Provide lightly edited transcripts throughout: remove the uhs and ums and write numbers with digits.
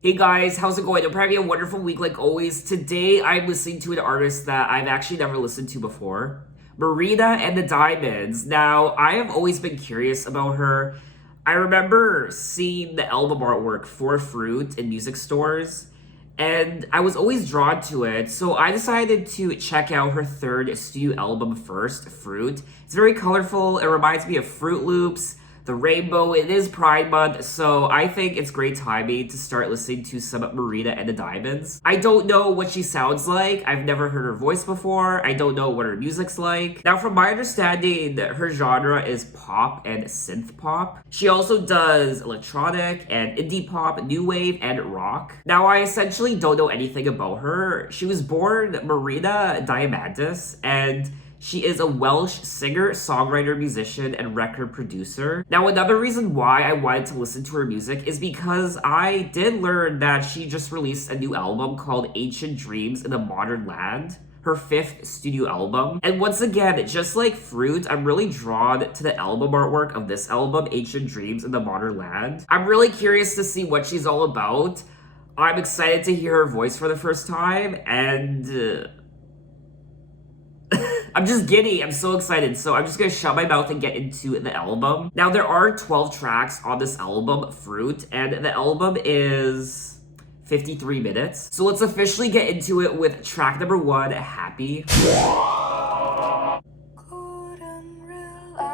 Hey guys, how's it going? I'm having a wonderful week like always. Today I'm listening to an artist that I've actually never listened to before. Marina and the Diamonds. Now, I have always been curious about her. I remember seeing the album artwork for Froot in music stores, and I was always drawn to it, so I decided to check out her third studio album first, Froot. It's very colorful, it reminds me of Fruit Loops, the rainbow. It is Pride Month, so I think it's great timing to start listening to some Marina and the Diamonds. I don't know what she sounds like. I've never heard her voice before. I don't know what her music's like. Now, from my understanding, her genre is pop and synth pop. She also does electronic and indie pop, new wave, and rock. Now, I essentially don't know anything about her. She was born Marina Diamandis, and she is a Welsh singer, songwriter, musician, and record producer. Now, another reason why I wanted to listen to her music is because I did learn that she just released a new album called Ancient Dreams in a Modern Land, her fifth studio album. And once again, just like Froot, I'm really drawn to the album artwork of this album, Ancient Dreams in the Modern Land. I'm really curious to see what she's all about. I'm excited to hear her voice for the first time, and I'm just giddy. I'm so excited. So I'm just gonna shut my mouth and get into the album. Now, there are 12 tracks on this album, Froot, and the album is 53 minutes. So let's officially get into it with track number 1, Happy. Couldn't relax,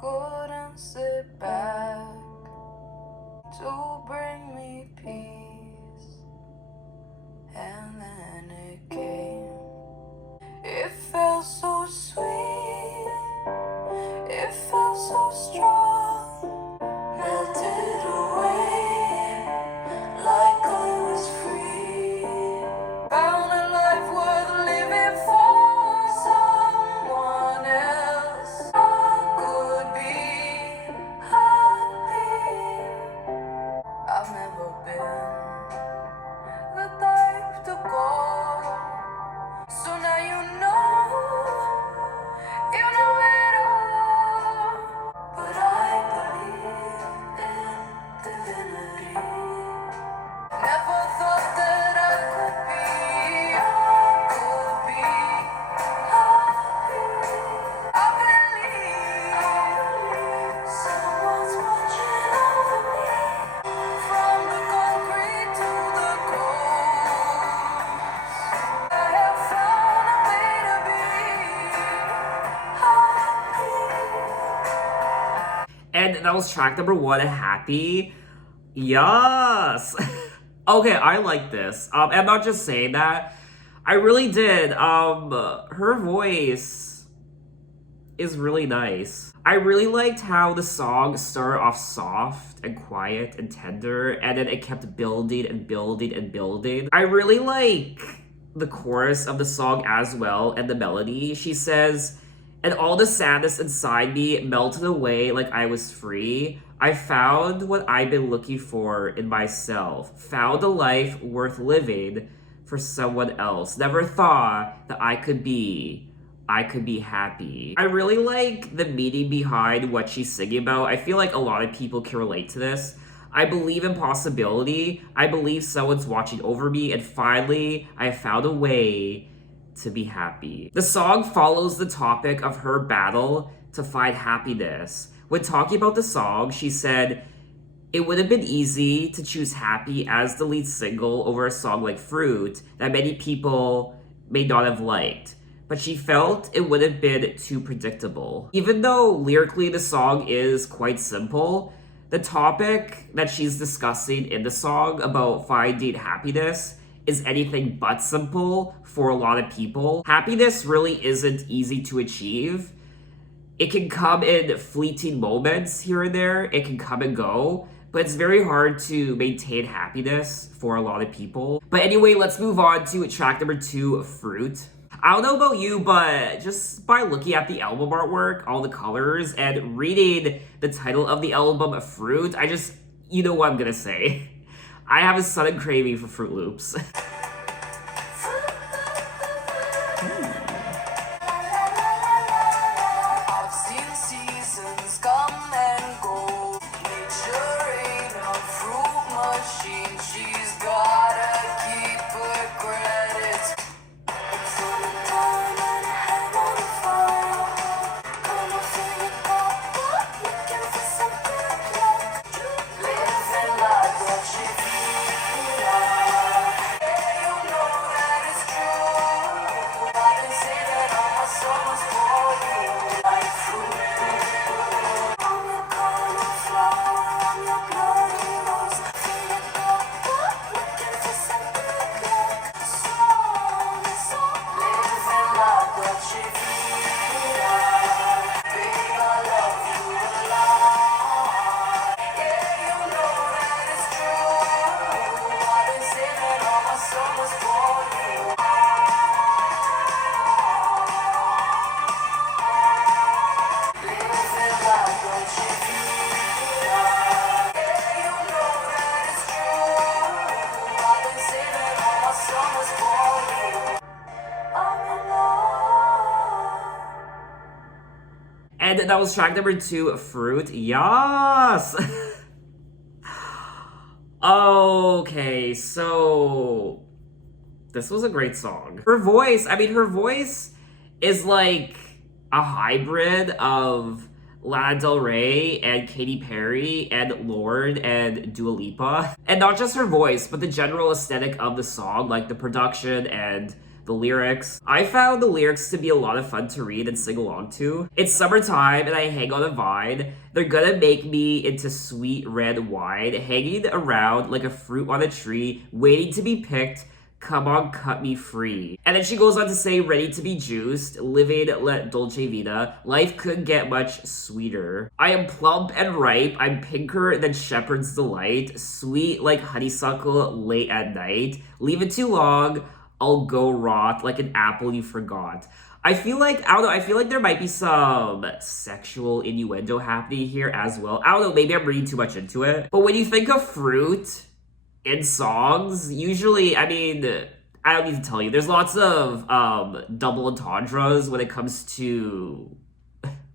couldn't sit back to bring me peace, and then it came. It felt so sweet, it felt so strong, melted away like I was free. Found a life worth living for someone else. I could be happy. I've never been the type to go. So now you know it all. But I believe in divinity. Never thought that I could be happy. I believe someone's watching over me. From the concrete to the coast, I have found a way to be happy. And that was track number 1, Happy. Yes. Okay, I like this. I'm not just saying that. I really did. Her voice is really nice. I really liked how the song started off soft and quiet and tender, and then it kept building and building and building. I really like the chorus of the song as well, and the melody. She says, "And all the sadness inside me melted away like I was free. I found what I've been looking for in myself. Found a life worth living for someone else. Never thought that I could be happy." I really like the meaning behind what she's singing about. I feel like a lot of people can relate to this. I believe in possibility. I believe someone's watching over me, and finally, I found a way to be happy. The song follows the topic of her battle to find happiness. When talking about the song, she said, "It would have been easy to choose happy as the lead single over a song like Fruit that many people may not have liked. But she felt it would have been too predictable." Even though lyrically the song is quite simple, the topic that she's discussing in the song about finding happiness is anything but simple for a lot of people. Happiness really isn't easy to achieve. It can come in fleeting moments here and there. It can come and go, but it's very hard to maintain happiness for a lot of people. But anyway, let's move on to track number 2, Fruit. I don't know about you, but just by looking at the album artwork, all the colors, and reading the title of the album, Fruit, you know what I'm gonna say. I have a sudden craving for Fruit Loops. I've seen seasons come and go. Nature ain't a fruit. that was track number 2, Froot. Yes! Okay, so this was a great song. Her voice is like a hybrid of Lana Del Rey and Katy Perry and Lorde and Dua Lipa. And not just her voice, but the general aesthetic of the song, like the production and the lyrics. I found the lyrics to be a lot of fun to read and sing along to. It's summertime and I hang on a vine. They're gonna make me into sweet red wine, hanging around like a fruit on a tree, waiting to be picked. Come on, cut me free. And then she goes on to say, ready to be juiced, living la dolce vita. Life could get much sweeter. I am plump and ripe. I'm pinker than shepherd's delight. Sweet like honeysuckle late at night. Leave it too long, I'll go rot like an apple you forgot. I feel like there might be some sexual innuendo happening here as well. I don't know, maybe I'm reading too much into it. But when you think of fruit in songs, usually, I don't need to tell you, there's lots of double entendres when it comes to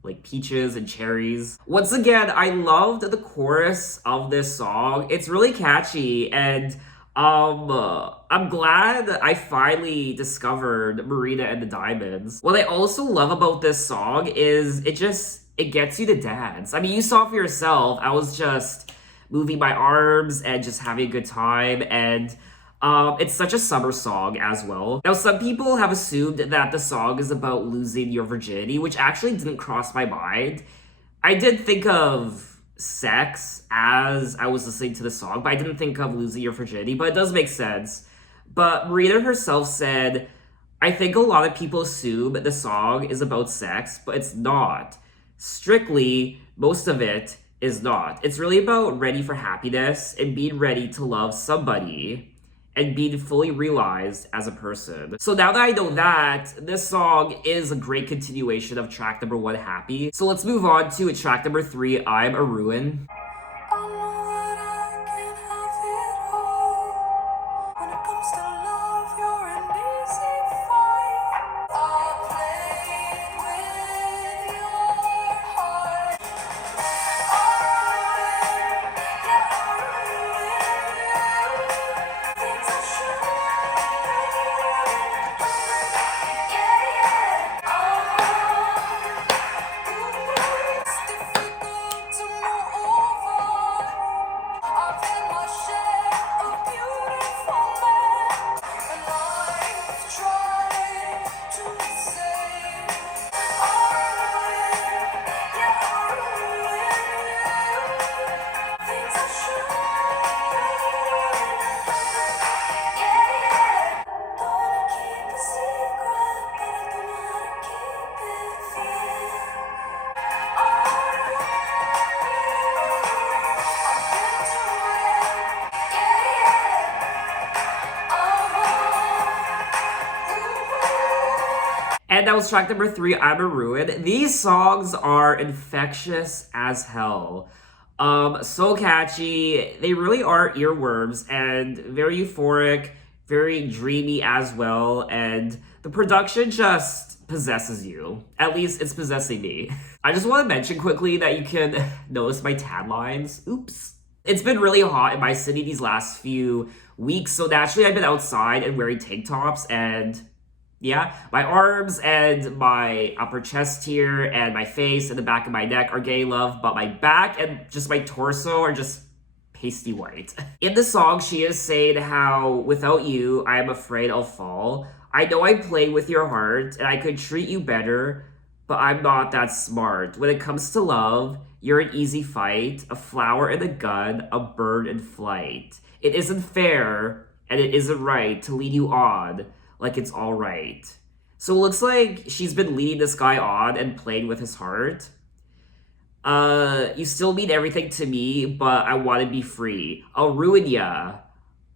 like peaches and cherries. Once again, I loved the chorus of this song. It's really catchy, and I'm glad I finally discovered Marina and the Diamonds. What I also love about this song is it gets you to dance. I mean, you saw for yourself, I was just moving my arms and just having a good time, and it's such a summer song as well. Now, some people have assumed that the song is about losing your virginity, which actually didn't cross my mind. I did think of sex as I was listening to the song, but I didn't think of losing your virginity, but it does make sense. But Marina herself said, I think a lot of people assume the song is about sex, but it's not. Strictly, most of it is not. It's really about ready for happiness and being ready to love somebody and being fully realized as a person. So now that I know that, this song is a great continuation of track number 1, Happy. So let's move on to track number 3, I'm a Ruin. I know that I can have it all. When it comes to love, you're an easy fight. I played with your heart. Things I it's difficult to move on. I've had my share of beautiful men, and I've tried to say, things I should. Don't wanna keep a secret, but I don't know how to keep it. And that was track number 3, I'm a Ruin. These songs are infectious as hell. So catchy. They really are earworms and very euphoric, very dreamy as well. And the production just possesses you. At least it's possessing me. I just want to mention quickly that you can notice my tan lines. Oops. It's been really hot in my city these last few weeks, so naturally I've been outside and wearing tank tops, and yeah, my arms and my upper chest here and my face and the back of my neck are getting love, but my back and just my torso are just pasty white. In the song, she is saying how, without you, I am afraid I'll fall. I know I play with your heart and I could treat you better, but I'm not that smart. When it comes to love, you're an easy fight, a flower in a gun, a bird in flight. It isn't fair and it isn't right to lead you on like it's all right. So it looks like she's been leading this guy on and playing with his heart. You still mean everything to me, but I want to be free. I'll ruin ya.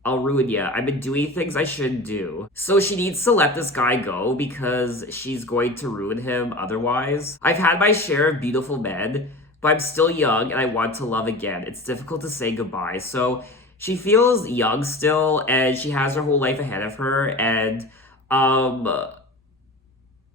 I've been doing things I shouldn't do. So she needs to let this guy go because she's going to ruin him otherwise. I've had my share of beautiful men, but I'm still young and I want to love again. It's difficult to say goodbye. So she feels young still and she has her whole life ahead of her, and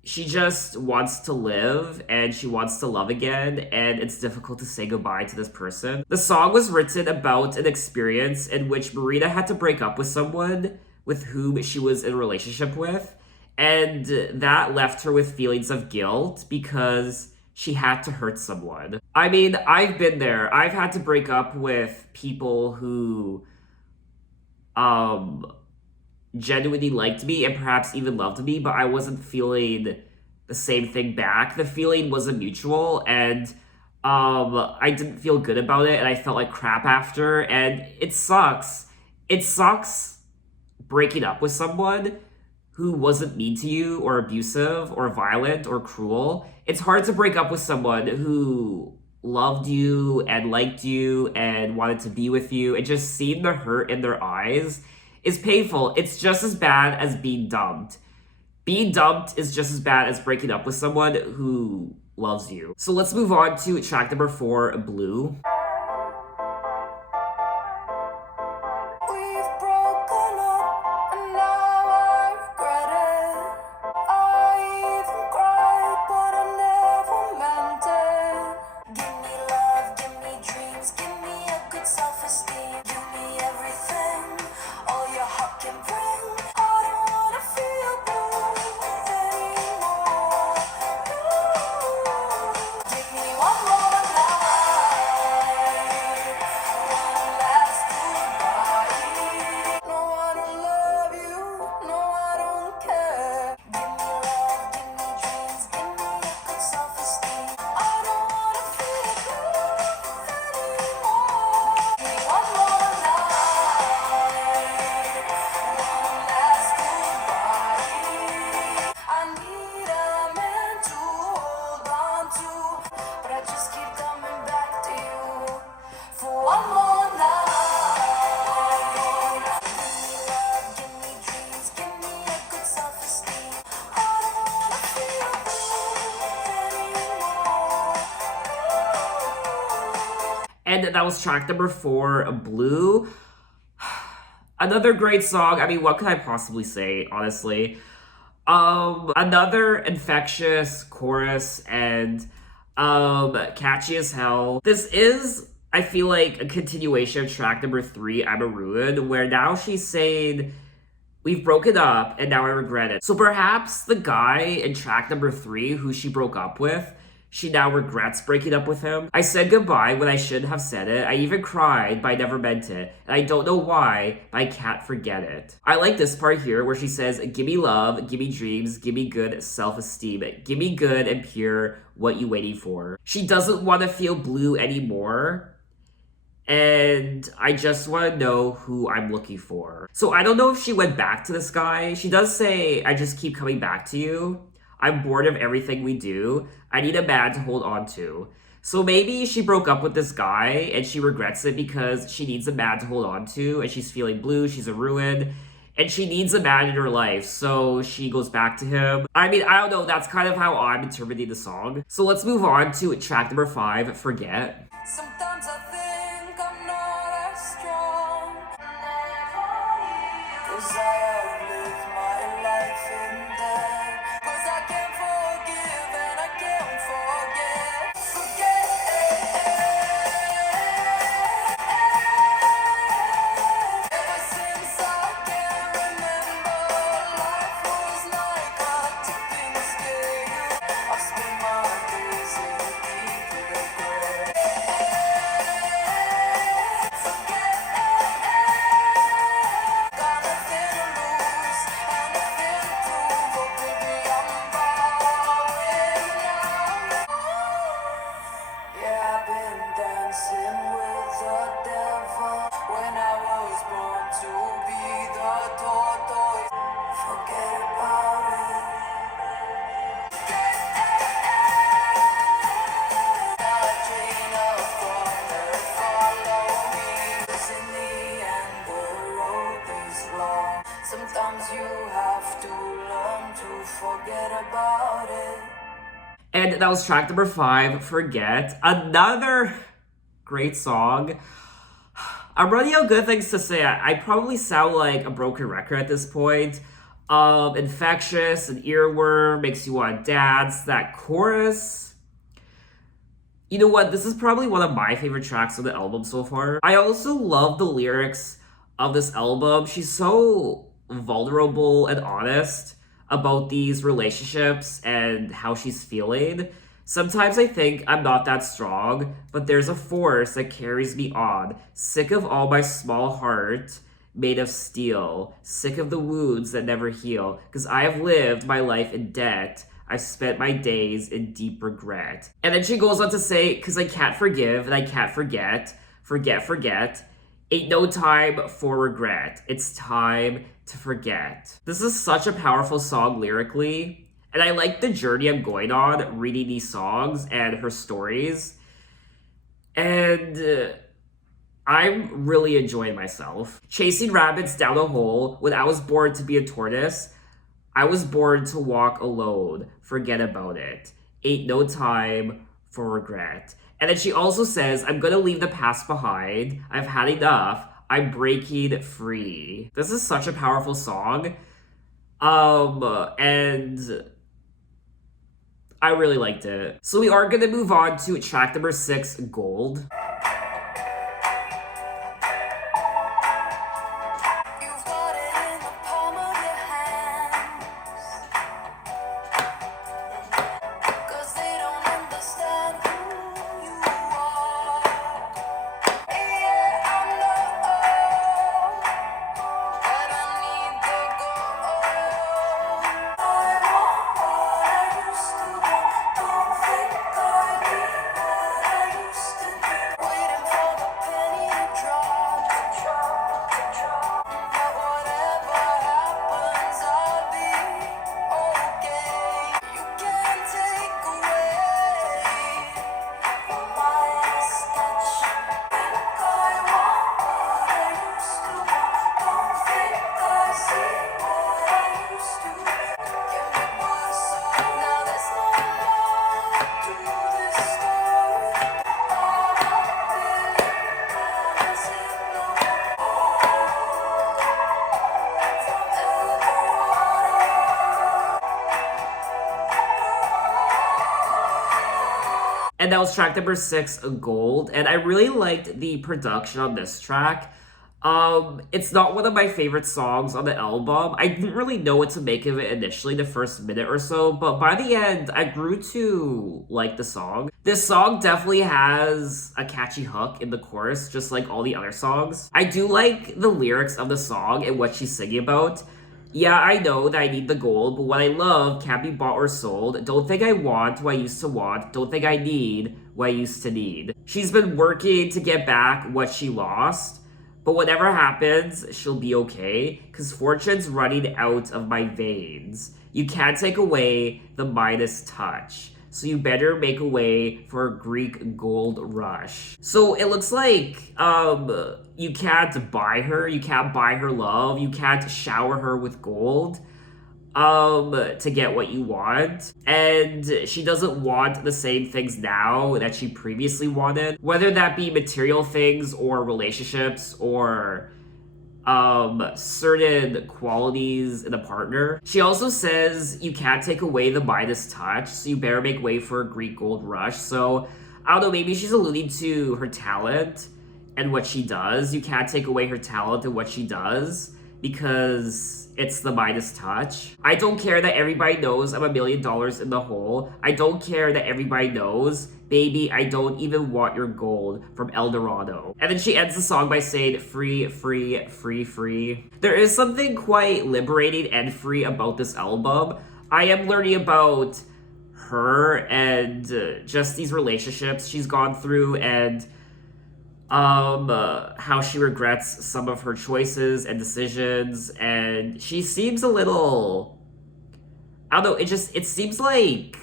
she just wants to live and she wants to love again, and it's difficult to say goodbye to this person. The song was written about an experience in which Marina had to break up with someone with whom she was in a relationship with, and that left her with feelings of guilt because she had to hurt someone. I mean, I've been there. I've had to break up with people who um genuinely liked me and perhaps even loved me, but I wasn't feeling the same thing back. The feeling wasn't mutual, and I didn't feel good about it, and I felt like crap after, and it sucks. It sucks breaking up with someone who wasn't mean to you or abusive or violent or cruel. It's hard to break up with someone who loved you and liked you and wanted to be with you, and just seeing the hurt in their eyes is painful. It's just as bad as being dumped. Being dumped is just as bad as breaking up with someone who loves you. So let's move on to track number 4, Blue. We've broken up, and now I regret it. I even cried, but I never meant it. Give me love, give me dreams, give me a good self-esteem. Give me everything, all your heart can bring. I don't wanna feel blue anymore. Give me one more night, one last goodbye. No, I don't love you, no, I don't care. Give me love, give me dreams, give me a good self-esteem. I don't wanna feel blue anymore. Give me one more night, one last goodbye. I need a man to hold on to, but I just keep coming back to you for one more night. Give me love, give me dreams, give me a good self-esteem. I don't wanna feel blue anymore. And that was track number 4, Blue. Another great song. I mean, what could I possibly say, honestly? Another infectious chorus and catchy as hell. This is, I feel like, a continuation of track number 3, I'm a Ruin, where now she's saying, we've broken up and now I regret it. So perhaps the guy in track number 3 who she broke up with, she now regrets breaking up with him. I said goodbye when I shouldn't have said it. I even cried, but I never meant it. And I don't know why, but I can't forget it. I like this part here where she says, give me love, give me dreams, give me good self-esteem. Give me good and pure, what you waiting for. She doesn't want to feel blue anymore. And I just want to know who I'm looking for. So I don't know if she went back to this guy. She does say, I just keep coming back to you. I'm bored of everything we do. I need a man to hold on to. So maybe she broke up with this guy and she regrets it because she needs a man to hold on to and she's feeling blue, she's a ruin, and she needs a man in her life. So she goes back to him. I mean, I don't know, that's kind of how I'm interpreting the song. So let's move on to track number 5, Forget. Sometimes I think I'm not as strong. 'Cause I outlived my life in there. 'Cause I can't forgive and I can't forget. Ever since I can remember, life was like a tipping scale. I've spent my days in deep regret. Got nothing to lose and nothing to prove. Oh baby, I'm bowing now. Yeah, I've been dancing with the devil when I was born to be the tortoise. Forget about it. Now a chain of thought that follow me. 'Cause in the end the road is long. Sometimes you have to learn to forget about it. And that was track number 5, Forget. Another great song. I'm running out of good things to say. I probably sound like a broken record at this point. Infectious and earworm makes you want to dance. That chorus. You know what? This is probably one of my favorite tracks of the album so far. I also love the lyrics of this album. She's so vulnerable and honest about these relationships and how she's feeling. Sometimes I think I'm not that strong, but there's a force that carries me on. Sick of all my small heart made of steel. Sick of the wounds that never heal. Because I have lived my life in debt. I've spent my days in deep regret. And then she goes on to say, because I can't forgive and I can't forget. Forget. Ain't no time for regret. It's time to forget. This is such a powerful song lyrically. And I like the journey I'm going on reading these songs and her stories. And I'm really enjoying myself. Chasing rabbits down a hole. When I was born to be a tortoise, I was born to walk alone. Forget about it. Ain't no time for regret. And then she also says, I'm gonna leave the past behind. I've had enough. I'm breaking free. This is such a powerful song. And I really liked it. So we are gonna move on to track number 6, Gold. You've got it in the palm of your hands. 'Cause they don't understand who you are. Yeah, I know that I need the gold. I want what I used to be. Don't think I need what I used to be. Waiting for the penny to drop. But whatever happens, I'll be okay. You can't take away my touch. Think I want what I used to want. Don't think I see what I used to be. Give me my soul. Now there's no more to this story. All I've been promising no more. And that was track number 6, Gold. And I really liked the production on this track. It's not one of my favorite songs on the album. I didn't really know what to make of it initially, the first minute or so, but by the end, I grew to like the song. This song definitely has a catchy hook in the chorus, just like all the other songs. I do like the lyrics of the song and what she's singing about. Yeah, I know that I need the gold, but what I love can't be bought or sold. Don't think I want what I used to want. Don't think I need what I used to need. She's been working to get back what she lost, but whatever happens, she'll be okay, because fortune's running out of my veins. You can't take away the Midas touch, so you better make a way for a Greek gold rush. So it looks like you can't buy her love, you can't shower her with gold to get what you want. And she doesn't want the same things now that she previously wanted, whether that be material things or relationships or certain qualities in a partner. She also says you can't take away the Midas touch, so you better make way for a Greek gold rush. So I don't know, maybe she's alluding to her talent and what she does. You can't take away her talent and what she does because it's the Midas touch. I don't care that everybody knows I'm $1 million in the hole. I don't care that everybody knows, baby, I don't even want your gold from El Dorado. And then she ends the song by saying, free, free, free, free. There is something quite liberating and free about this album. I am learning about her and just these relationships she's gone through and how she regrets some of her choices and decisions, and she seems a little, I don't know, it seems like,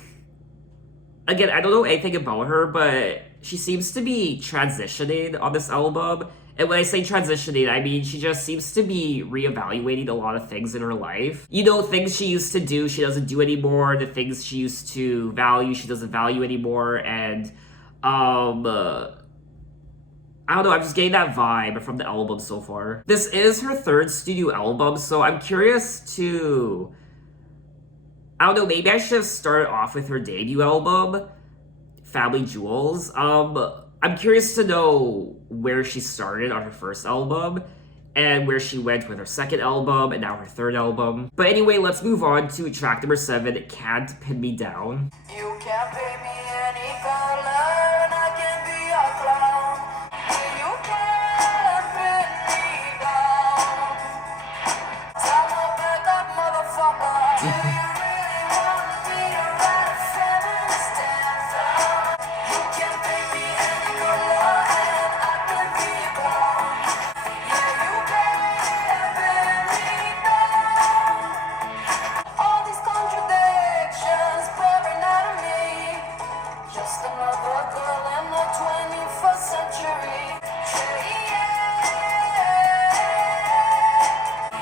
again, I don't know anything about her, but she seems to be transitioning on this album. And when I say transitioning, I mean she just seems to be reevaluating a lot of things in her life. You know, things she used to do, she doesn't do anymore. The things she used to value, she doesn't value anymore. And I don't know, I'm just getting that vibe from the album so far. This is her third studio album, so I'm curious to... I don't know, maybe I should have started off with her debut album, Family Jewels. I'm curious to know where she started on her first album and where she went with her second album and now her third album. But anyway, let's move on to track number 7, Can't Pin Me Down. You can't pay me any color, and I can be a clown. You can't pin me down. Time to back up, motherfucker. Do you really want me to write a feminist anthem? You can't pay me any color, and I can be a clown. Yeah, you can't pin me down. All these contradictions pouring out of me. Just another girl in the 21st century.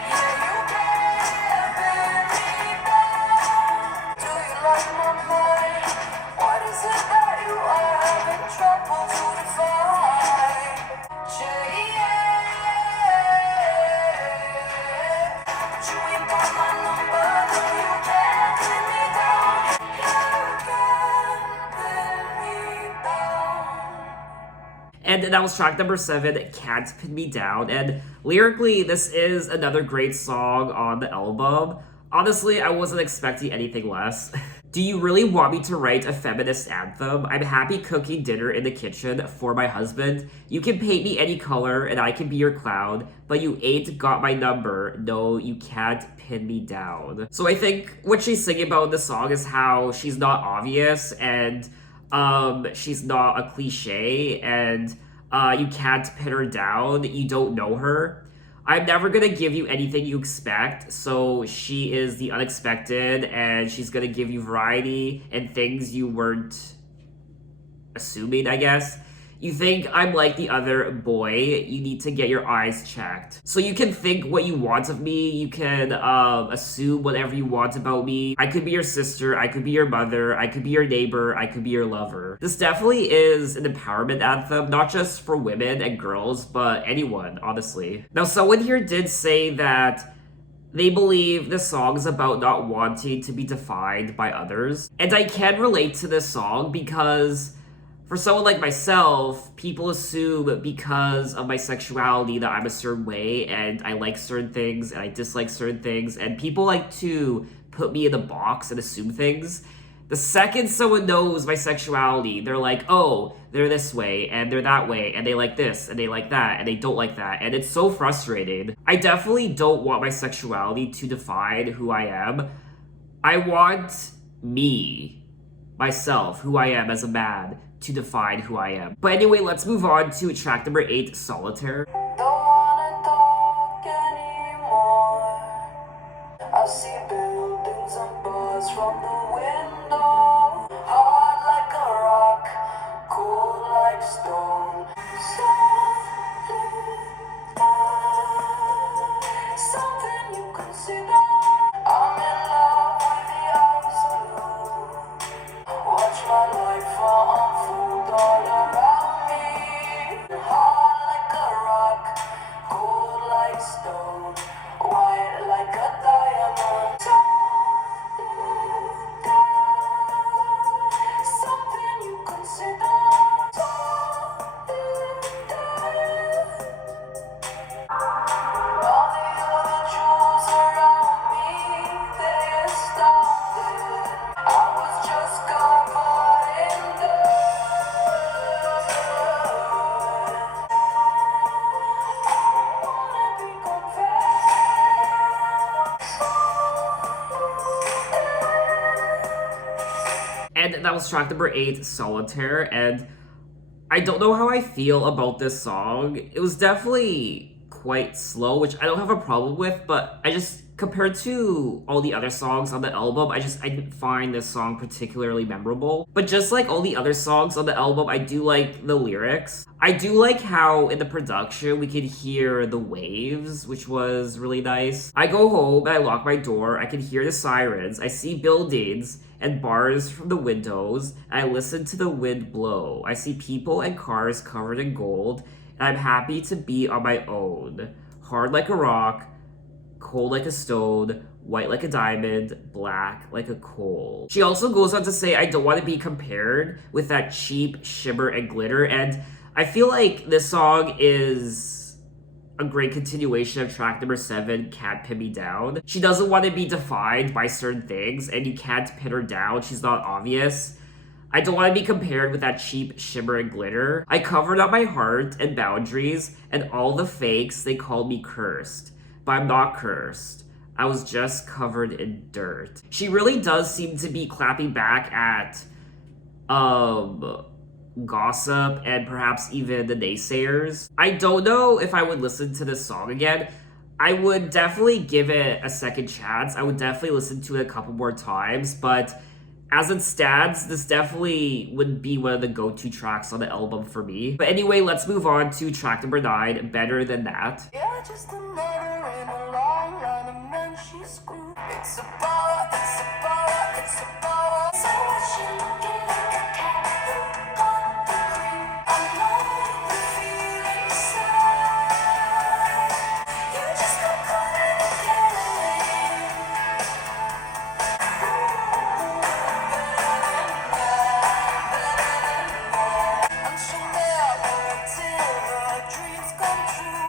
Yeah, you can't pin me down. Do you like my mind? What is it that you are having trouble to define? But you ain't got my number, no, you can't pin me down. You can't pin me down. And that was track number 7, Can't Pin Me Down. And lyrically, this is another great song on the album. Honestly, I wasn't expecting anything less. Do you really want me to write a feminist anthem? I'm happy cooking dinner in the kitchen for my husband. You can paint me any color and I can be your clown, but you ain't got my number. No, you can't pin me down. So I think what she's singing about in the song is how she's not obvious and she's not a cliche and you can't pin her down. You don't know her. I'm never gonna give you anything you expect, so she is the unexpected, and she's gonna give you variety and things you weren't assuming, I guess. You think I'm like the other boy, you need to get your eyes checked. So you can think what you want of me, you can assume whatever you want about me. I could be your sister, I could be your mother, I could be your neighbor, I could be your lover. This definitely is an empowerment anthem, not just for women and girls, but anyone, honestly. Now, someone here did say that they believe this song is about not wanting to be defined by others. And I can relate to this song because for someone like myself, people assume because of my sexuality that I'm a certain way and I like certain things and I dislike certain things, and people like to put me in a box and assume things. The second someone knows my sexuality, they're like, oh, they're this way and they're that way and they like this and they like that and they don't like that, and it's so frustrating. I definitely don't want my sexuality to define who I am. I want me, myself, who I am as a man, to define who I am. But anyway, let's move on to track number 8, Solitaire. Don't wanna talk anymore. I see buildings and bars from the window. Hard like a rock, cold like stone. Something you consider. I'm in love with the absolute. Watch my life unfold all around me. Hard like a rock, cold like stone, white like a diamond. Something you consider. All the other jewels around me, they started. I was just covered in dirt. I wanna be confessed. And that was track number 8, Solitaire. And I don't know how I feel about this song. It was definitely quite slow, which I don't have a problem with, but I just, compared to all the other songs on the album, I didn't find this song particularly memorable. But just like all the other songs on the album, I do like the lyrics. I do like how in the production we could hear the waves, which was really nice. I go home and I lock my door, I can hear the sirens, I see buildings and bars from the windows, and I listen to the wind blow. I see people and cars covered in gold, and I'm happy to be on my own. Hard like a rock, cold like a stone, white like a diamond, black like a coal. She also goes on to say, I don't want to be compared with that cheap shimmer and glitter. And I feel like this song is a great continuation of track number 7, Cant Pin Me Down. She doesn't want to be defined by certain things, and you can't pin her down. She's not obvious. I don't want to be compared with that cheap shimmer and glitter. I covered up my heart and boundaries, and all the fakes, they called me cursed. But I'm not cursed. I was just covered in dirt. She really does seem to be clapping back at gossip and perhaps even the naysayers. I don't know if I would listen to this song again. I would definitely give it a second chance. I would definitely listen to it a couple more times, but as it stands, this definitely would be one of the go-to tracks on the album for me. But anyway, let's move on to track number 9, Better Than That. Yeah, just another in a long line of men she screwed. It's a power, it's a power, it's a power. So what you looking like a cat who got the cream? I know the feeling inside. You just got caught in a game. I'm so never till the dreams come true.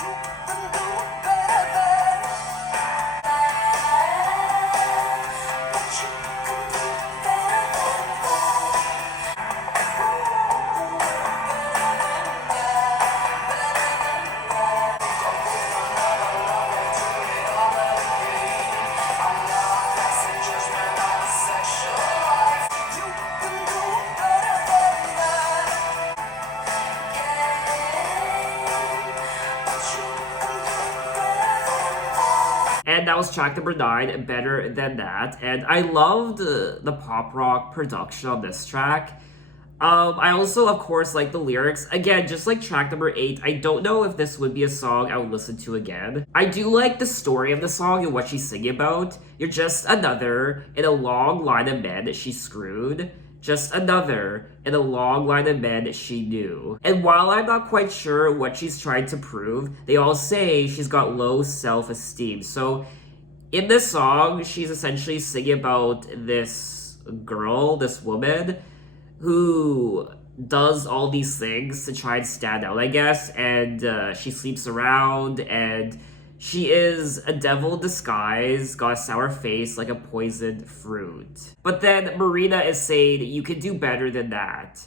You can do better than that. But you can do better than that's the judgment on sexual life. You can do better than that. And that was track number 9, Better Than That. And I loved the pop rock production on this track. I also, of course, like the lyrics. Again, just like track number 8, I don't know if this would be a song I would listen to again. I do like the story of the song and what she's singing about. You're just another in a long line of men that she screwed. Just another in a long line of men she knew. And while I'm not quite sure what she's trying to prove, they all say she's got low self-esteem. So in this song, she's essentially singing about this girl, this woman, who does all these things to try and stand out, I guess, and she sleeps around, and she is a devil in disguise, got a sour face like a poisoned fruit. But then Marina is saying, you can do better than that.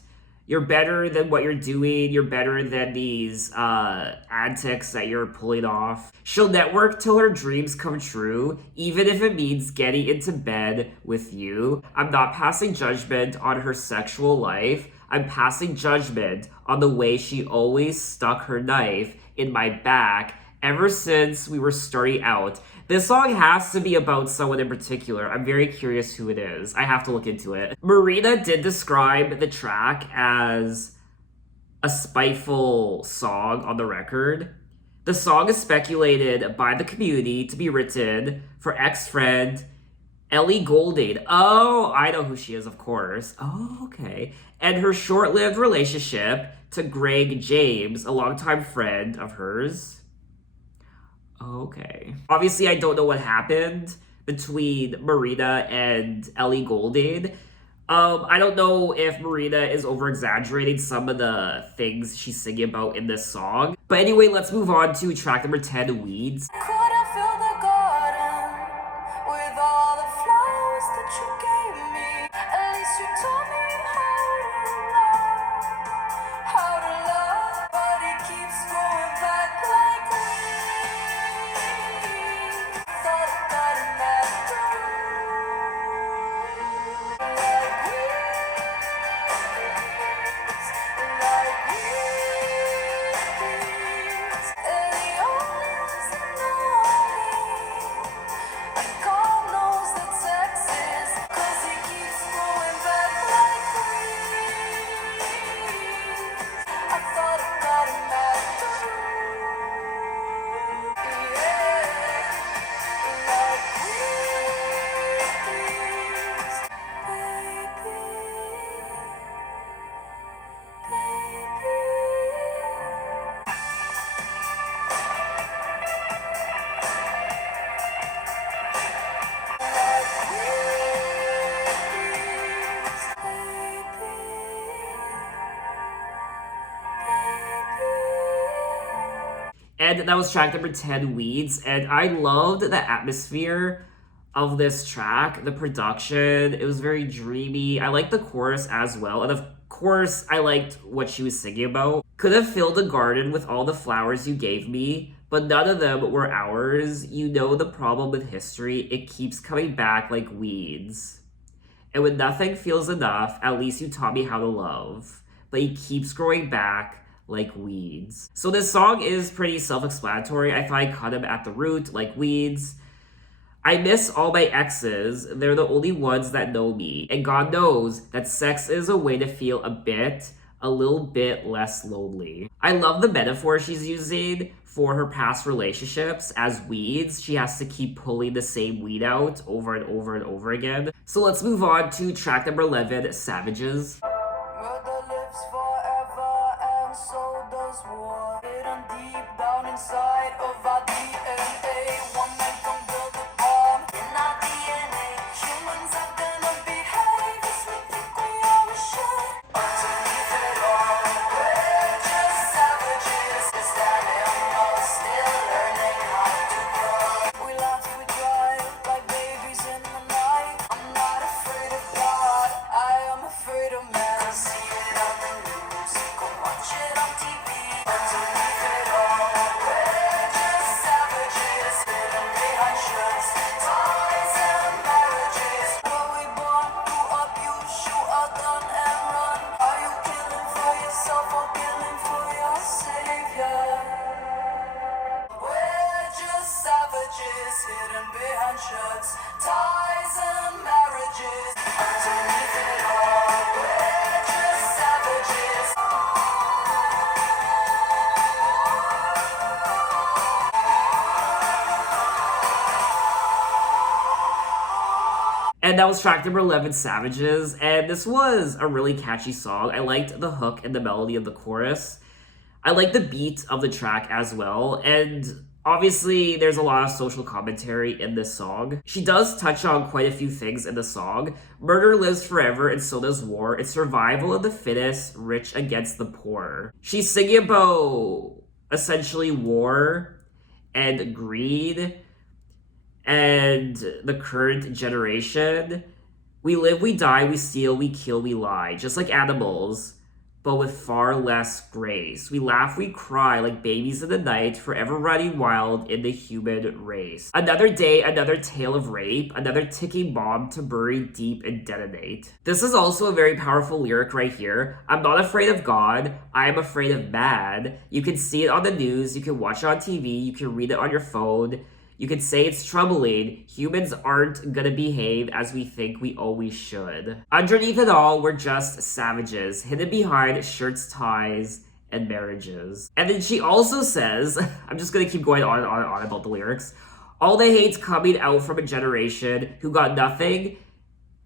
You're better than what you're doing. You're better than these antics that you're pulling off. She'll network till her dreams come true, even if it means getting into bed with you. I'm not passing judgment on her sexual life. I'm passing judgment on the way she always stuck her knife in my back ever since we were starting out. This song has to be about someone in particular. I'm very curious who it is. I have to look into it. Marina did describe the track as a spiteful song on the record. The song is speculated by the community to be written for ex-friend Ellie Goulding. Oh, I know who she is, of course. Oh, okay. And her short-lived relationship to Greg James, a longtime friend of hers. Okay. Obviously, I don't know what happened between Marina and Ellie Goulding. I don't know if Marina is over-exaggerating some of the things she's singing about in this song. But anyway, let's move on to track number 10, Weeds. Could I fill the garden with all the flowers that you gave me? At least you taught me how to love. But it keeps going back like weeds. Thought it didn't matter. Like weeds, like weeds. And the only ones that know And that was track number 10, Weeds. And I loved the atmosphere of this track, the production. It was very dreamy. I liked the chorus as well. And of course, I liked what she was singing about. Could have filled a garden with all the flowers you gave me, but none of them were ours. You know the problem with history, it keeps coming back like weeds. And when nothing feels enough, at least you taught me how to love. But he keeps growing back like weeds. So this song is pretty self-explanatory. I thought I cut him at the root, like weeds. I miss all my exes. They're the only ones that know me. And God knows that sex is a way to feel a little bit less lonely. I love the metaphor she's using for her past relationships as weeds. She has to keep pulling the same weed out over and over and over again. So let's move on to track number 11, Savages. Murder lives forever, and so does war. Hidden deep down inside of our DNA. One man can build a bomb in our DNA. Humans are gonna behave as we think we always should. Underneath it all, we're just savages. Is that emerald still learning how to grow? We laugh, we cry like babies in the night. I'm not afraid of God, I am afraid of man. See it on the news, go watch it on TV. Underneath it all, we're just savages, hidden behind shirts, ties and marriages. Were we born to abuse, shoot a gun and run? Are you killing for yourself or killing for your savior? We're just savages, hidden behind shirts, ties and marriages. Underneath it all, we're just savages. And that was track number 11, Savages. And this was a really catchy song. I liked the hook and the melody of the chorus. I like the beat of the track as well. And obviously, there's a lot of social commentary in this song. She does touch on quite a few things in the song. Murder lives forever, and so does war. It's survival of the fittest, rich against the poor. She's singing about essentially war and greed and the current generation. We live, we die, we steal, we kill, we lie, just like animals, but with far less grace. We laugh, we cry like babies in the night, forever running wild in the human race. Another day, another tale of rape, another ticking bomb to bury deep and detonate. This is also a very powerful lyric right here. I'm not afraid of God, I am afraid of man. You can see it on the news, you can watch it on TV, you can read it on your phone. You could say it's troubling. Humans aren't gonna behave as we think we always should. Underneath it all, we're just savages, hidden behind shirts, ties, and marriages. And then she also says, I'm just gonna keep going on and on and on about the lyrics. All the hate's coming out from a generation who got nothing,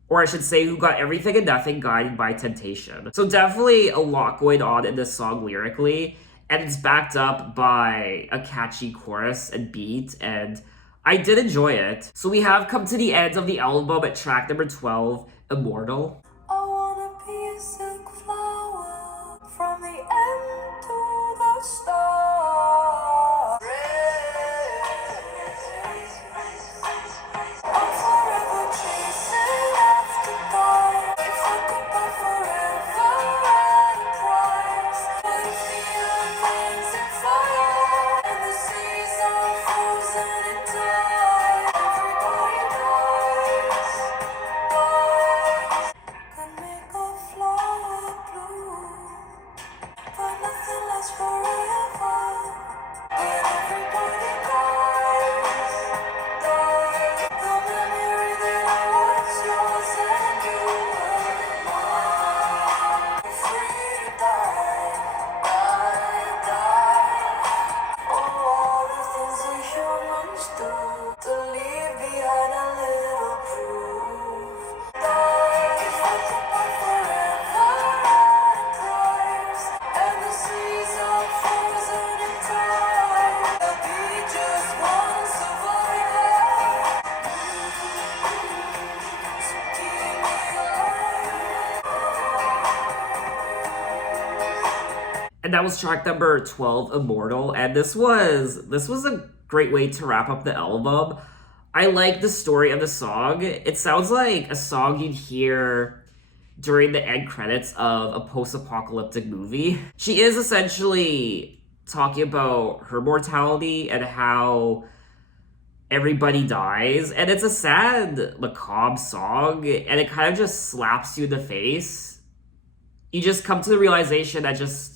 or I should say, who got everything and nothing guided by temptation. So definitely a lot going on in this song lyrically. And it's backed up by a catchy chorus and beat, and I did enjoy it. So we have come to the end of the album at track number 12, Immortal. I wanna be a silk flower from the end to the start. I'm forever chasing after God. If I could buy forever at a price, but if the earth ends in fire and the seas are frozen in time, everybody dies. And that was track number 12, Immortal. And this was a great way to wrap up the album. I like the story of the song. It sounds like a song you'd hear during the end credits of a post-apocalyptic movie. She is essentially talking about her mortality and how everybody dies. And it's a sad, macabre song, and it kind of just slaps you in the face. You just come to the realization that just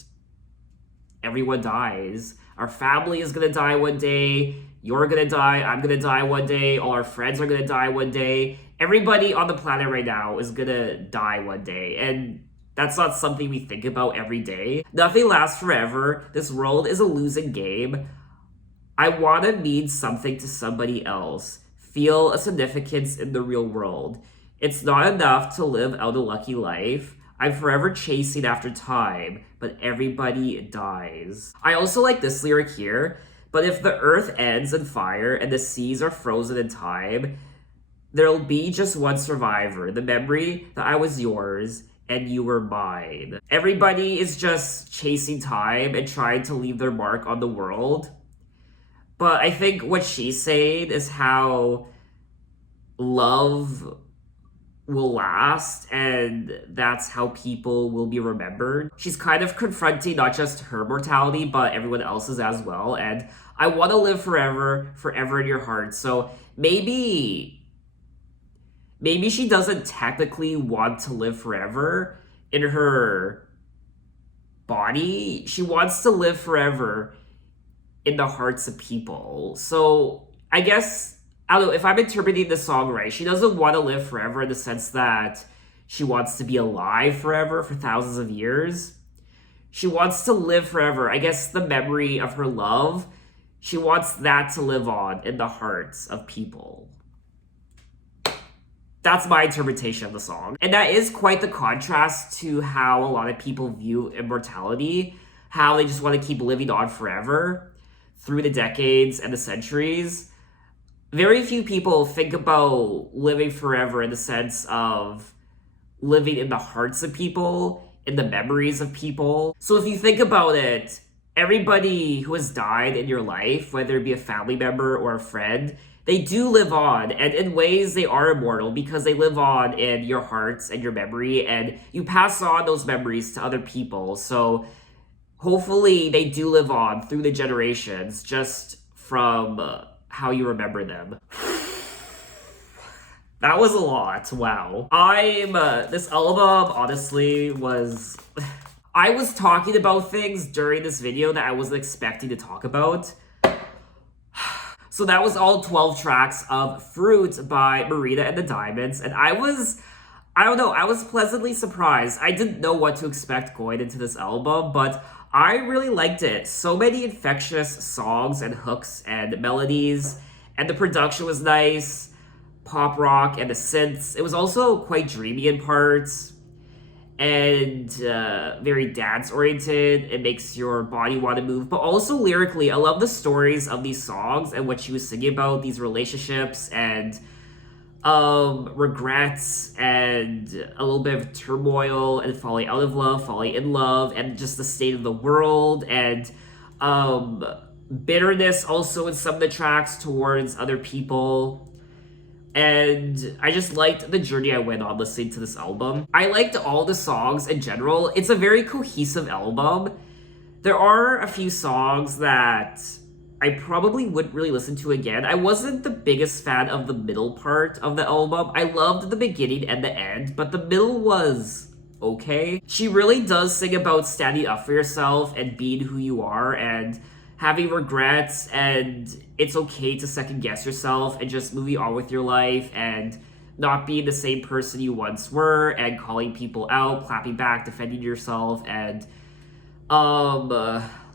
everyone dies. Our family is gonna die one day. You're gonna die. I'm gonna die one day. All our friends are gonna die one day. Everybody on the planet right now is gonna die one day. And that's not something we think about every day. Nothing lasts forever. This world is a losing game. I want to mean something to somebody else. Feel a significance in the real world. It's not enough to live out a lucky life. I'm forever chasing after time, but everybody dies. I also like this lyric here. But if the earth ends in fire and the seas are frozen in time, there'll be just one survivor, the memory that I was yours and you were mine. Everybody is just chasing time and trying to leave their mark on the world. But I think what she's saying is how love will last, and that's how people will be remembered. She's kind of confronting not just her mortality, but everyone else's as well. And I want to live forever, forever in your heart. So maybe she doesn't technically want to live forever in her body. She wants to live forever in the hearts of people. So I guess, I don't know, if I'm interpreting the song right, she doesn't want to live forever in the sense that she wants to be alive forever for thousands of years. She wants to live forever. I guess the memory of her love, she wants that to live on in the hearts of people. That's my interpretation of the song. And that is quite the contrast to how a lot of people view immortality, how they just want to keep living on forever through the decades and the centuries. Very few people think about living forever in the sense of living in the hearts of people, in the memories of people. So if you think about it, everybody who has died in your life, whether it be a family member or a friend, they do live on, and in ways they are immortal because they live on in your hearts and your memory, and you pass on those memories to other people. So hopefully they do live on through the generations just from how you remember them. That was a lot. Wow. This album honestly was... I was talking about things during this video that I wasn't expecting to talk about. So that was all 12 tracks of Froot by Marina and the Diamonds, and I was pleasantly surprised. I didn't know what to expect going into this album, but I really liked it. So many infectious songs and hooks and melodies, and the production was nice, pop rock and the synths. It was also quite dreamy in parts, and very dance-oriented. It makes your body want to move. But also lyrically, I love the stories of these songs and what she was singing about, these relationships and regrets and a little bit of turmoil and falling out of love, falling in love, and just the state of the world, and bitterness also in some of the tracks towards other people. And I just liked the journey I went on listening to this album. I liked all the songs in general. It's a very cohesive album. There are a few songs that I probably wouldn't really listen to again. I wasn't the biggest fan of the middle part of the album. I loved the beginning and the end, but the middle was okay. She really does sing about standing up for yourself and being who you are and having regrets, and it's okay to second guess yourself and just moving on with your life and not being the same person you once were, and calling people out, clapping back, defending yourself, and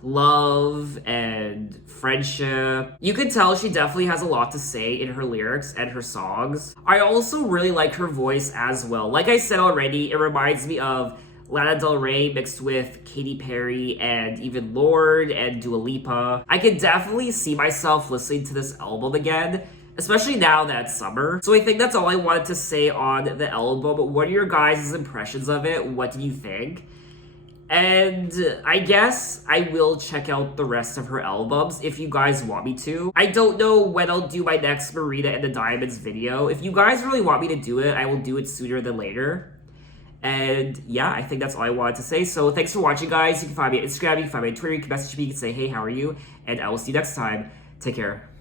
love and friendship. You can tell she definitely has a lot to say in her lyrics and her songs. I also really like her voice as well. Like I said already, it reminds me of Lana Del Rey mixed with Katy Perry and even Lorde and Dua Lipa. I can definitely see myself listening to this album again, especially now that it's summer. So I think that's all I wanted to say on the album. What are your guys' impressions of it? What do you think? And I guess I will check out the rest of her albums if you guys want me to. I don't know when I'll do my next Marina and the Diamonds video. If you guys really want me to do it, I will do it sooner than later. And yeah, I think that's all I wanted to say. So thanks for watching, guys. You can find me on Instagram, you can find me on Twitter, you can message me, you can say, hey, how are you? And I will see you next time. Take care.